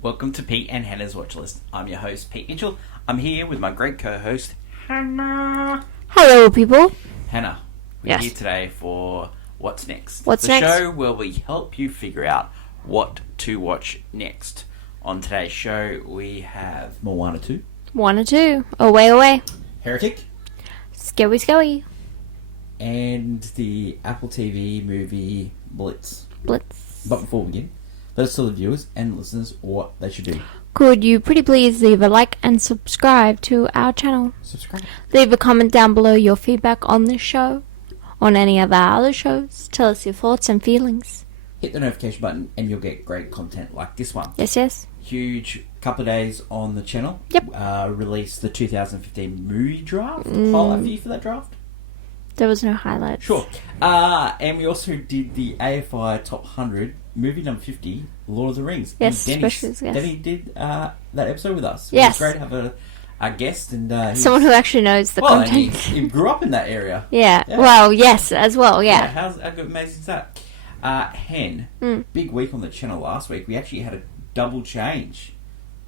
Welcome to Pete and Hannah's Watch List. I'm your host, Pete Mitchell. I'm here with my great co-host, Hannah. Hello, people. Hannah, we're here today for What's Next? What's the next? show where we help you figure out what to watch next. On today's show, we have Moana 2. Moana 2. Away. Heretic. Scowy. And the Apple TV movie Blitz. But before we begin, let us tell the viewers and listeners what they should do. Could you pretty please leave a like and subscribe to our channel? Leave a comment down below your feedback on this show, on any of our other shows. Tell us your thoughts and feelings. Hit the notification button and you'll get great content like this one. Yes. Huge couple of days on the channel. Yep. Released the 2015 movie draft. Highlight for you for that draft? There was no highlights. Sure. And we also did the AFI Top 100, movie number 50, Lord of the Rings. Yes, and Denny yes. did that episode with us. Yes. It was great to have a guest. And someone who actually knows the content. And he grew up in that area. Yeah. Well, yes, as well, yeah. How amazing is that? Hen, big week on the channel last week. We actually had a double change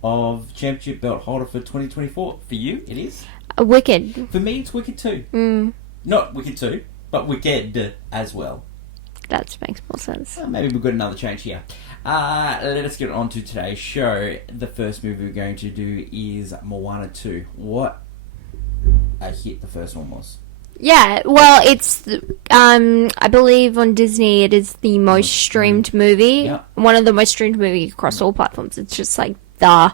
of championship belt holder for 2024. For you, it is? Wicked. For me, it's Wicked 2. Not Wicked 2, but Wicked as well. That makes more sense. Maybe we've got another change here. Let us get on to today's show. The first movie we're going to do is Moana 2. What a hit the first one was. Yeah, well, it's, I believe on Disney it is the most streamed movie. Yep. One of the most streamed movies across all platforms. It's just like the...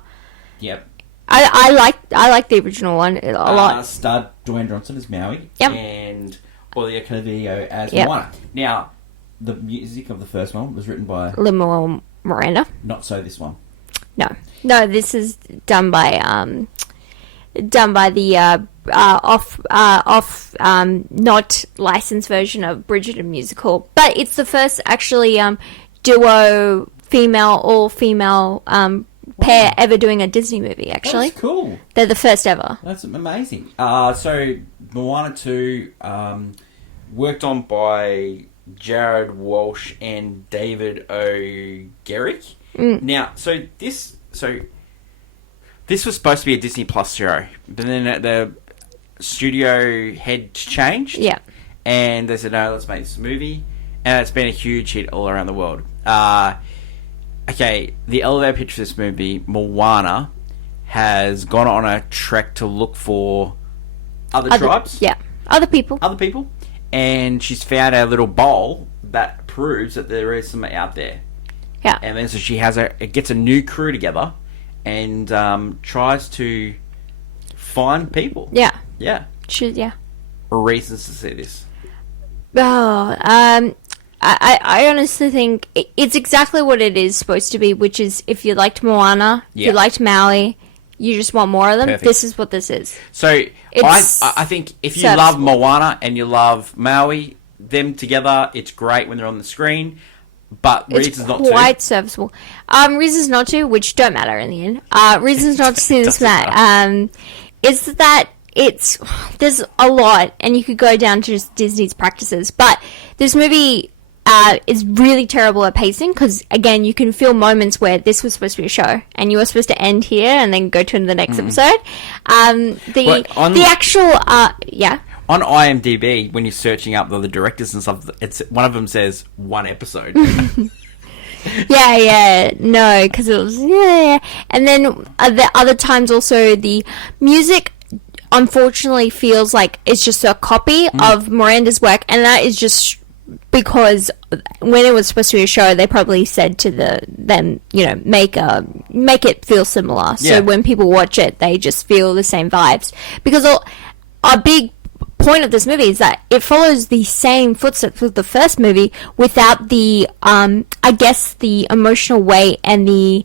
Yep. I like the original one a lot. Starred Dwayne Johnson as Maui. Yep. And Aulia Calvillo as Yep. Moana. Now, the music of the first one was written by... Lin-Manuel Miranda. Not so this one. No, this is done by the not licensed version of Bridget a Musical, but it's the first actually duo all female pair ever doing a Disney movie. Actually, That's cool. They're the first ever. That's amazing. So Moana 2 worked on by Jared Walsh and David O'Gerrick. Now, this was supposed to be a Disney Plus show, but then the studio head changed. Yeah. And they said, no, let's make this movie. And it's been a huge hit all around the world. Okay, the elevator pitch for this movie, Moana, has gone on a trek to look for other tribes. Yeah. Other people. And she's found a little bowl that proves that there is some out there. Yeah. And then so she gets a new crew together and tries to find people. Yeah. Yeah. Yeah. Reasons to see this. Oh, I honestly think it's exactly what it is supposed to be, which is if you liked Moana, if you liked Maui, you just want more of them. Perfect. This is what this is. So I think if you love Moana and you love Maui, them together, it's great when they're on the screen. But reasons not to. It's quite serviceable. Reasons not to, which don't matter in the end. Reasons not to see this, Matt, is that there's a lot, and you could go down to just Disney's practices, but this movie is really terrible at pacing, because, again, you can feel moments where this was supposed to be a show, and you were supposed to end here and then go to the next episode. Yeah. On IMDb, when you're searching up the directors and stuff, one of them says one episode. No, because it was, and then the other times also the music unfortunately feels like it's just a copy of Miranda's work, and that is just because when it was supposed to be a show, they probably said to them, make it feel similar. So when people watch it, they just feel the same vibes. Because a big point of this movie is that it follows the same footsteps with the first movie without the, I guess, the emotional weight and the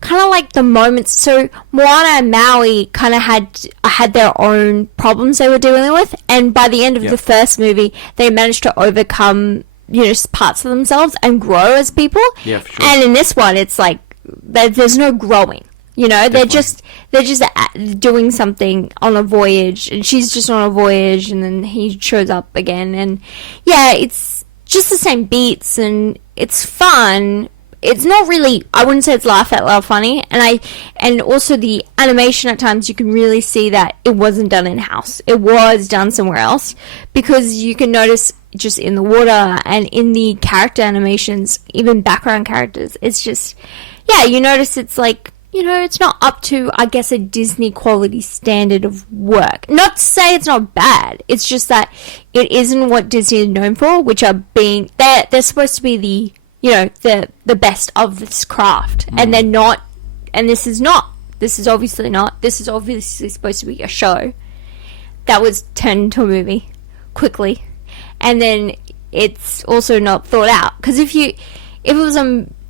kind of like the moments. So Moana and Maui kind of had their own problems they were dealing with, and by the end of the first movie, they managed to overcome, parts of themselves and grow as people. Yeah, for sure. And in this one, it's like there's no growing. They're just doing something on a voyage, and she's just on a voyage, and then he shows up again, and it's just the same beats, and it's fun. it's not really, I wouldn't say it's laugh out loud funny, and also the animation at times you can really see that it wasn't done in house. It was done somewhere else, because you can notice just in the water and in the character animations, even background characters, it's just, yeah, you notice it's like, you know, it's not up to, I guess, a Disney quality standard of work. Not to say it's not bad, it's just that it isn't what Disney is known for, which are being, they're supposed to be the, you know, the best of this craft, and they're not, and this is obviously not, this is obviously supposed to be a show that was turned into a movie quickly, and then it's also not thought out, because if it was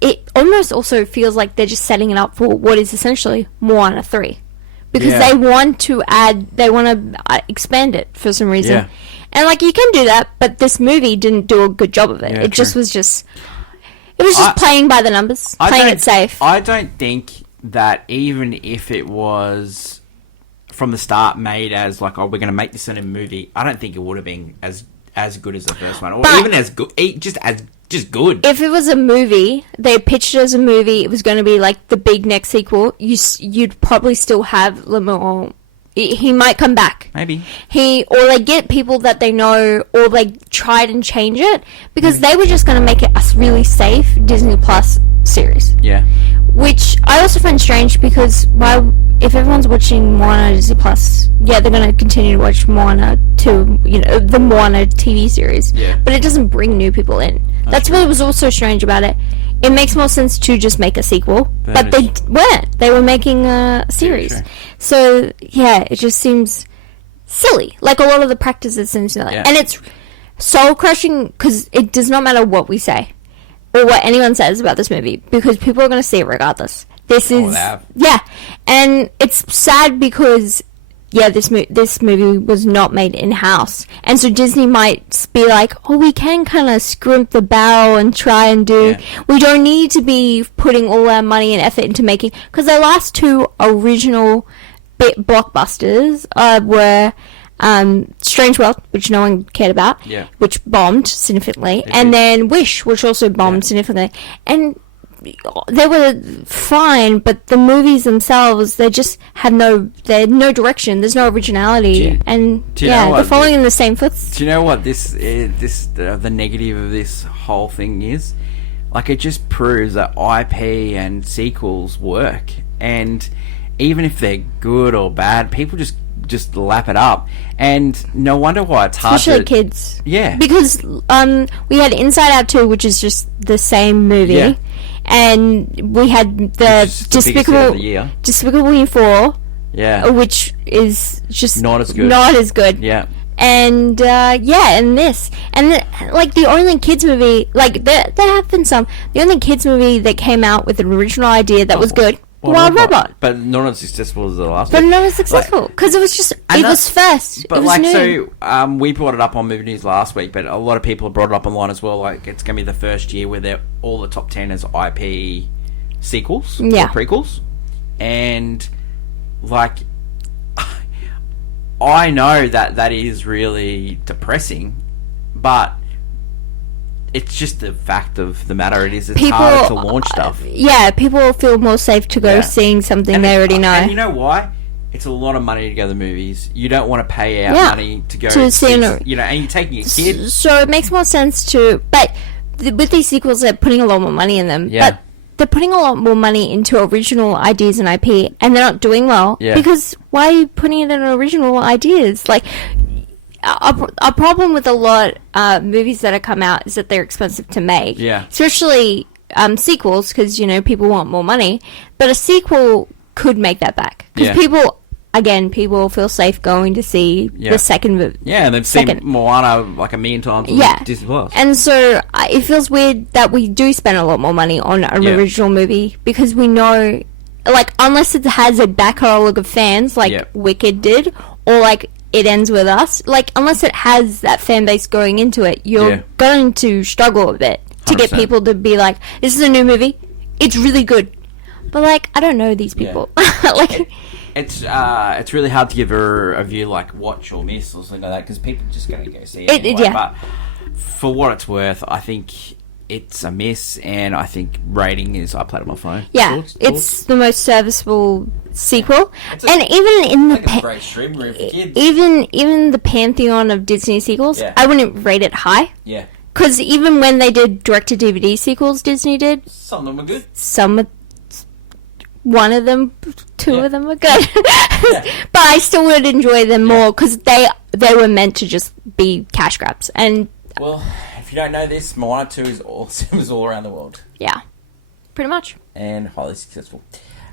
it almost also feels like they're just setting it up for what is essentially Moana 3, because they want to expand it for some reason, and like, you can do that, but this movie didn't do a good job of it. It just was just, it was just playing by the numbers, playing it safe. I don't think that even if it was from the start made as like, oh, we're going to make this in a movie, I don't think it would have been as good as the first one, or even as good, just good. If it was a movie, they pitched it as a movie, it was going to be like the big next sequel, you'd probably still have Lemon. He might come back. Maybe. Or they get people that they know, or they tried and change it, because they were just going to make it a really safe Disney Plus series. Yeah. Which I also find strange, because if everyone's watching Moana Disney Plus, they're going to continue to watch Moana to, you know, the Moana TV series. Yeah. But it doesn't bring new people in. That's what was also strange about it. It makes more sense to just make a sequel, but they weren't. They were making a series. Yeah, sure. So, yeah, it just seems silly. Like, a lot of the practices seem silly. Yeah. And it's soul-crushing, because it does not matter what we say, or what anyone says about this movie, because people are going to see it regardless. This is... Yeah. And it's sad because... this movie was not made in-house. And so Disney might be like, oh, we can kind of scrimp the barrel and try and do... Yeah. We don't need to be putting all our money and effort into making... Because their last two original blockbusters were Strange World, which no one cared about, which bombed significantly, and then Wish, which also bombed significantly. And... they were fine, but the movies themselves, they just had no direction. There's no originality, they're following in the same footsteps. Do you know what the negative of this whole thing is? Like, it just proves that IP and sequels work, and even if they're good or bad, people just lap it up, and no wonder why it's hard, especially kids. Yeah, because we had Inside Out 2, which is just the same movie. Yeah. And we had the Despicable Me 4, which is just not as good. Yeah. And and this, and like, the only kids movie, like, there have been some. The only kids movie that came out with an original idea that was good. Wild Robot. But not as successful as the last one. But not as successful, because it was just, it was first. But, it was new. So, we brought it up on Movie News last week, but a lot of people have brought it up online as well. Like, it's going to be the first year where all the top 10 is IP sequels or prequels. And, like, I know that is really depressing, but... it's just the fact of the matter. It's harder to launch stuff. People feel more safe to go seeing something they already know. And you know why? It's a lot of money to go to the movies. You don't want to pay out money to go to see, and you're taking a kid. So it makes more sense to... But with these sequels, they're putting a lot more money in them. Yeah. But they're putting a lot more money into original ideas and IP, and they're not doing well. Yeah. Because why are you putting it in original ideas? Like... A problem with a lot of movies that have come out is that they're expensive to make. Yeah. Especially sequels, because, people want more money. But a sequel could make that back. Because people feel safe going to see the second movie. Yeah, and they've seen Moana like 1,000,000 times on Disney Plus. And so it feels weird that we do spend a lot more money on an original movie, because we know, like, unless it has a back catalogue of fans, like Wicked did, or like It Ends With Us, like, unless it has that fan base going into it, you're going to struggle a bit to 100%. Get people to be like, this is a new movie, it's really good. But, like, I don't know these people. Like, it's really hard to give a review like watch or miss or something like that, because people are just going to go see it anyway. But for what it's worth, I think it's a miss, and I think rating is I played on my phone. Yeah, it's the most serviceable sequel, and even in the great stream room for kids. even the pantheon of Disney sequels, I wouldn't rate it high. Yeah, because even when they did direct-to-DVD sequels, Disney did, some of them were good. One of them, two of them were good, but I still would enjoy them more because they were meant to just be cash grabs. And well, if you don't know this, Moana 2 is all around the world. Yeah, pretty much. And highly successful.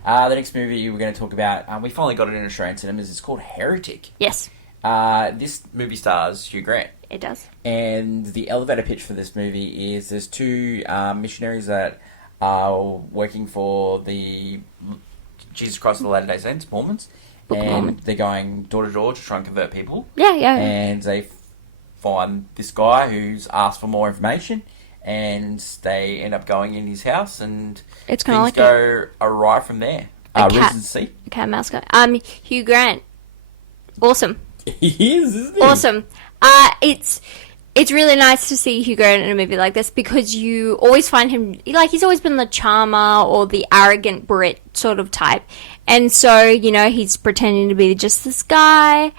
The next movie we're going to talk about, we finally got it in Australian cinemas. It's called Heretic. Yes. This movie stars Hugh Grant. It does. And the elevator pitch for this movie is there's two missionaries that are working for the Jesus Christ of the Latter-day Saints, Mormons. And they're going door to door to try and convert people. Yeah. And they find this guy who's asked for more information, and they end up going in his house, and it's kind of like go awry from there. Cat and mouse guy. Hugh Grant, awesome. He is, isn't he? Awesome. It's really nice to see Hugh Grant in a movie like this because you always find him like he's always been the charmer or the arrogant Brit sort of type, and so he's pretending to be just this guy.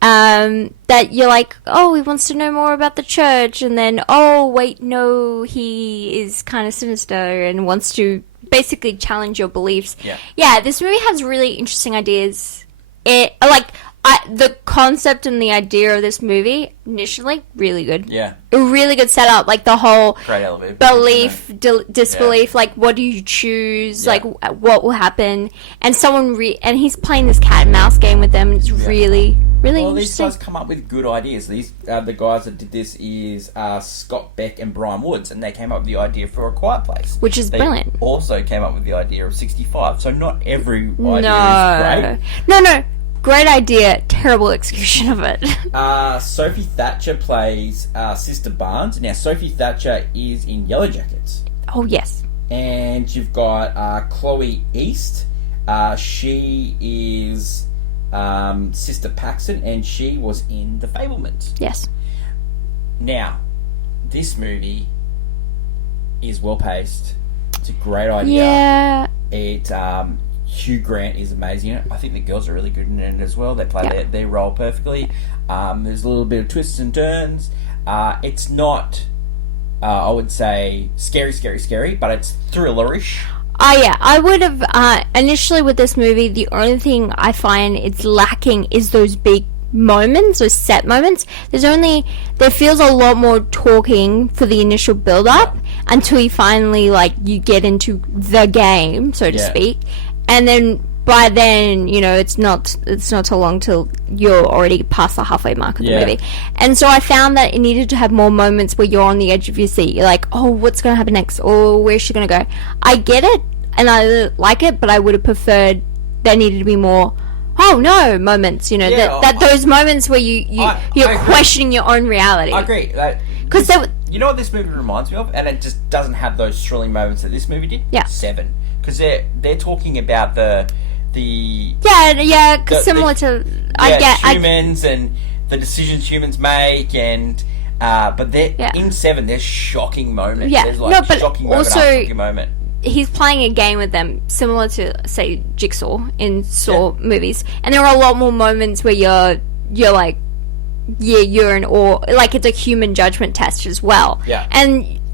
That you're like, oh, he wants to know more about the church, and then, oh, wait, no, he is kind of sinister and wants to basically challenge your beliefs. Yeah, this movie has really interesting ideas. The concept and the idea of this movie, initially, really good. Yeah. A really good setup, like the whole belief, disbelief, like what do you choose, like what will happen, and and he's playing this cat and mouse game with them, it's really interesting. These guys come up with good ideas. These the guys that did this is Scott Beck and Brian Woods, and they came up with the idea for A Quiet Place. Which is brilliant. Also came up with the idea of 65, so not every idea is great. No. Great idea, terrible execution of it. Sophie Thatcher plays Sister Barnes. Now, Sophie Thatcher is in Yellow Jackets. Oh, yes. And you've got Chloe East. She is Sister Paxton, and she was in The Fabelmans. Yes. Now, this movie is well-paced. It's a great idea. Yeah. It... Hugh Grant is amazing in it. I think the girls are really good in it as well. They play their role perfectly. There's a little bit of twists and turns. It's not, I would say, scary, but it's thrillerish. Yeah. I would have, initially with this movie, the only thing I find it's lacking is those big moments, those set moments. There feels a lot more talking for the initial build-up until you finally, you get into the game, so to speak. And then by then, it's not so long till you're already past the halfway mark of the movie. And so I found that it needed to have more moments where you're on the edge of your seat. You're like, oh, what's going to happen next? Or where's she going to go? I get it, and I like it, but I would have preferred there needed to be more, oh, no, moments, those moments where you're questioning your own reality. I agree. Because you know what this movie reminds me of? And it just doesn't have those thrilling moments that this movie did? Yeah. 7. Because they're talking about the similar to humans and the decisions humans make, and but in 7 there's shocking moments. There's shocking moment after shocking moment. He's playing a game with them similar to, say, Jigsaw in Saw movies, and there are a lot more moments where you're like, you're in awe, like it's a human judgment test as well.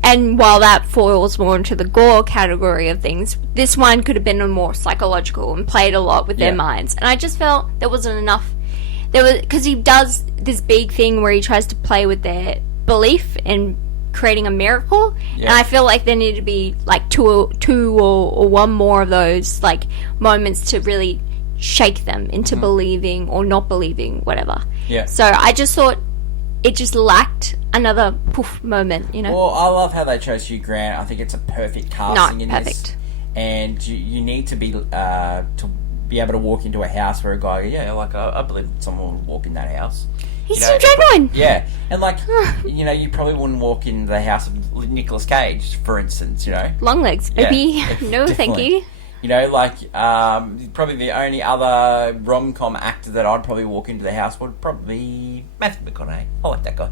And while that falls more into the gore category of things, this one could have been more psychological and played a lot with their minds. And I just felt there wasn't enough. Because he does this big thing where he tries to play with their belief in creating a miracle. And I feel like there needed to be two or one more of those moments to really shake them into believing or not believing, whatever. So I just thought it just lacked another poof moment, Well, I love how they chose Hugh Grant. I think it's a perfect casting in this. And you need to be able to walk into a house where a guy, I believe someone would walk in that house. He's so genuine. Yeah. And you probably wouldn't walk in the house of Nicolas Cage, for instance, Long legs, baby. No, definitely. thank you. Probably the only other rom-com actor that I'd probably walk into the house would probably be Matthew McConaughey. I like that guy.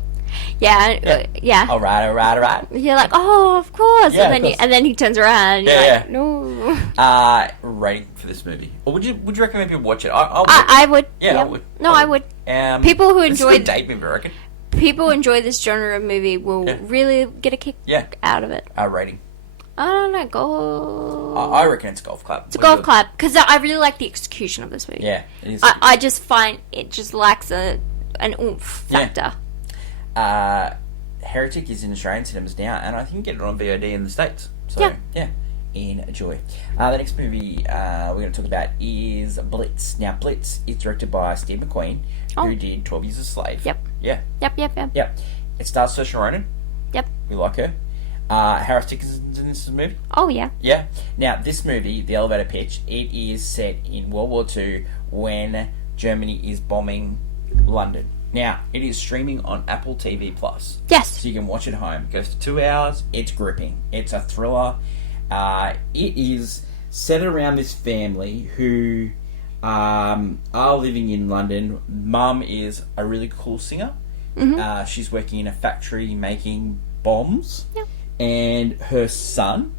Yeah. All right. You're like, oh, of course. Yeah, and then of course. and then he turns around and you're like, no. Rating for this movie, or would you recommend people watch it? I would. I would. Yeah, I would. No, I would. People who it's a enjoy good date movie, I reckon. People who enjoy this genre of movie will really get a kick out of it. Rating. I don't know. Go. I reckon it's a golf club. It's a golf club because I really like the execution of this movie. Yeah, it is. I just find it just lacks an oomph factor. Heretic is in Australian cinemas now, and I think you can get it on VOD in the States. So yeah. Enjoy. The next movie we're going to talk about is Blitz. Now, Blitz is directed by Steve McQueen, who did 12 Years a Slave. Yep. Yeah. Yep. It stars Saoirse Ronan. Yep. We like her. Harris Dickinson's in this movie. Oh, yeah. Yeah. Now, this movie, the elevator pitch, it is set in World War II when Germany is bombing London. Now, it is streaming on Apple TV+. Yes. So you can watch it at home. It goes for 2 hours. It's gripping. It's a thriller. It is set around this family who are living in London. Mum is a really cool singer. Mm-hmm. She's working in a factory making bombs. Yep. And her son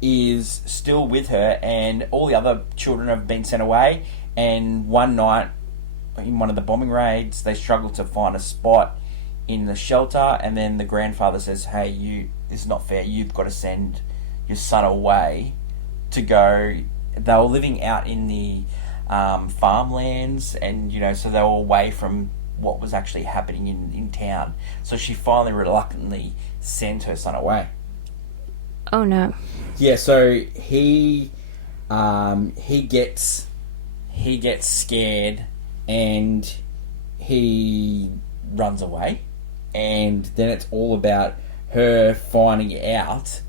is still with her, and all the other children have been sent away. And one night, in one of the bombing raids, they struggle to find a spot in the shelter, and then the grandfather says, hey, this is not fair, you've got to send your son away to go. They were living out in the farmlands, and so they were away from what was actually happening in town. So she finally reluctantly sends her son away. Oh no. Yeah, so he gets scared and he runs away, and then it's all about her finding out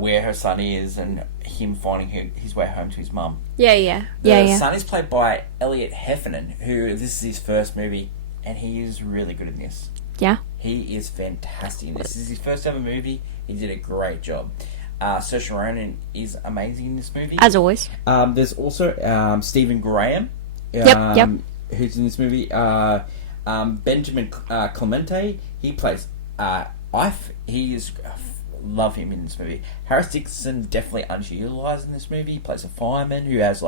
where her son is and him finding his way home to his mum. Yeah. The son is played by Elliot Heffernan, who this is his first movie, and he is really good in this. Yeah. He is fantastic in this. This is his first ever movie. He did a great job. Saoirse Ronan is amazing in this movie. As always. There's also Stephen Graham. Yep. Who's in this movie. Benjamin Clemente. He plays love him in this movie. Harris Dickinson definitely underutilized in this movie. He plays a fireman who has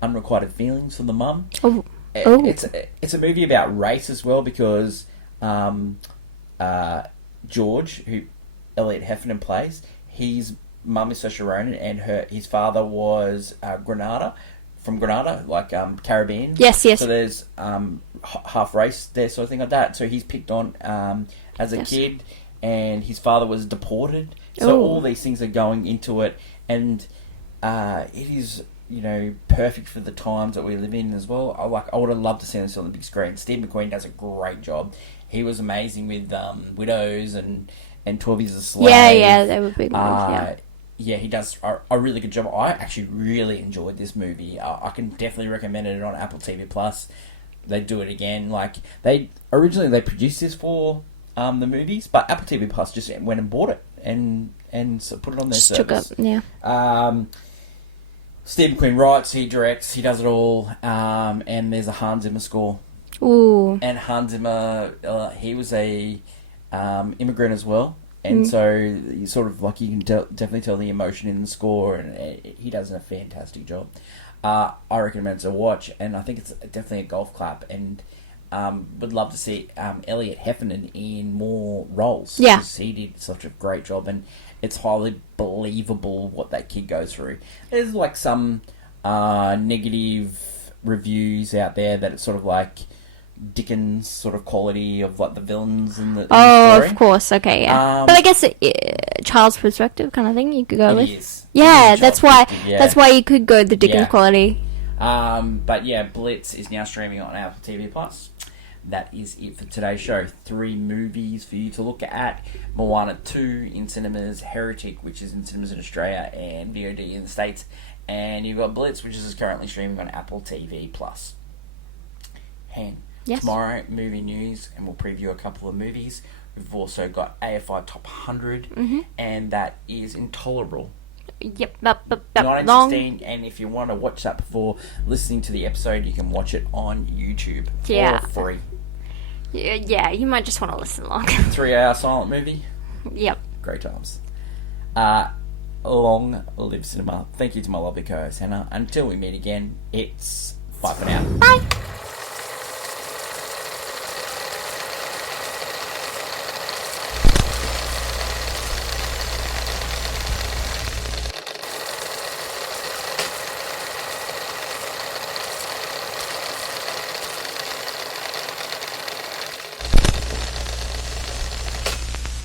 unrequited feelings for the mum. It's a movie about race as well, because George, who Elliot Heffernan plays, his mum is Saoirse Ronan, and his father was from Grenada, Caribbean. Yes. So there's half race there, sort of thing like that. So he's picked on as a kid, and his father was deported. So all these things are going into it, and it is perfect for the times that we live in as well. I would have loved to see this on the big screen. Steve McQueen does a great job. He was amazing with Widows and 12 Years a Slave. Yeah, they were big ones. Yeah, he does a really good job. I actually really enjoyed this movie. I can definitely recommend it on Apple TV+. They do it again. They originally produced this for the movies, but Apple TV+ just went and bought it and so put it on their service. Took it, yeah. Steve McQueen writes, he directs, he does it all, and there's a Hans Zimmer score. Ooh. And Hans Zimmer, he was a immigrant as well. And so you sort of you can definitely tell the emotion in the score, and he does a fantastic job. I recommend it's a watch, and I think it's definitely a golf clap, and would love to see Elliot Heffernan in more roles. Yeah. Because he did such a great job, and it's highly believable what that kid goes through. There's some negative reviews out there that it's sort of Dickens sort of quality of the villains in the story. Of course, okay, yeah. But I guess child's perspective kind of thing you could go with. Is. Yeah, that's why you could go the Dickens quality. But yeah, Blitz is now streaming on Apple TV+. That is it for today's show. 3 movies for you to look at. Moana 2 in cinemas, Heretic, which is in cinemas in Australia, and VOD in the States. And you've got Blitz, which is currently streaming on Apple TV+. Yes. Tomorrow, movie news, and we'll preview a couple of movies. We've also got AFI Top 100, and that is Intolerable. Yep. 1916, and if you want to watch that before listening to the episode, you can watch it on YouTube for free. Yeah, you might just want to listen along. 3-hour silent movie. Yep. Great times. Long live cinema. Thank you to my lovely co-host Hannah. Until we meet again, it's bye for now. Bye.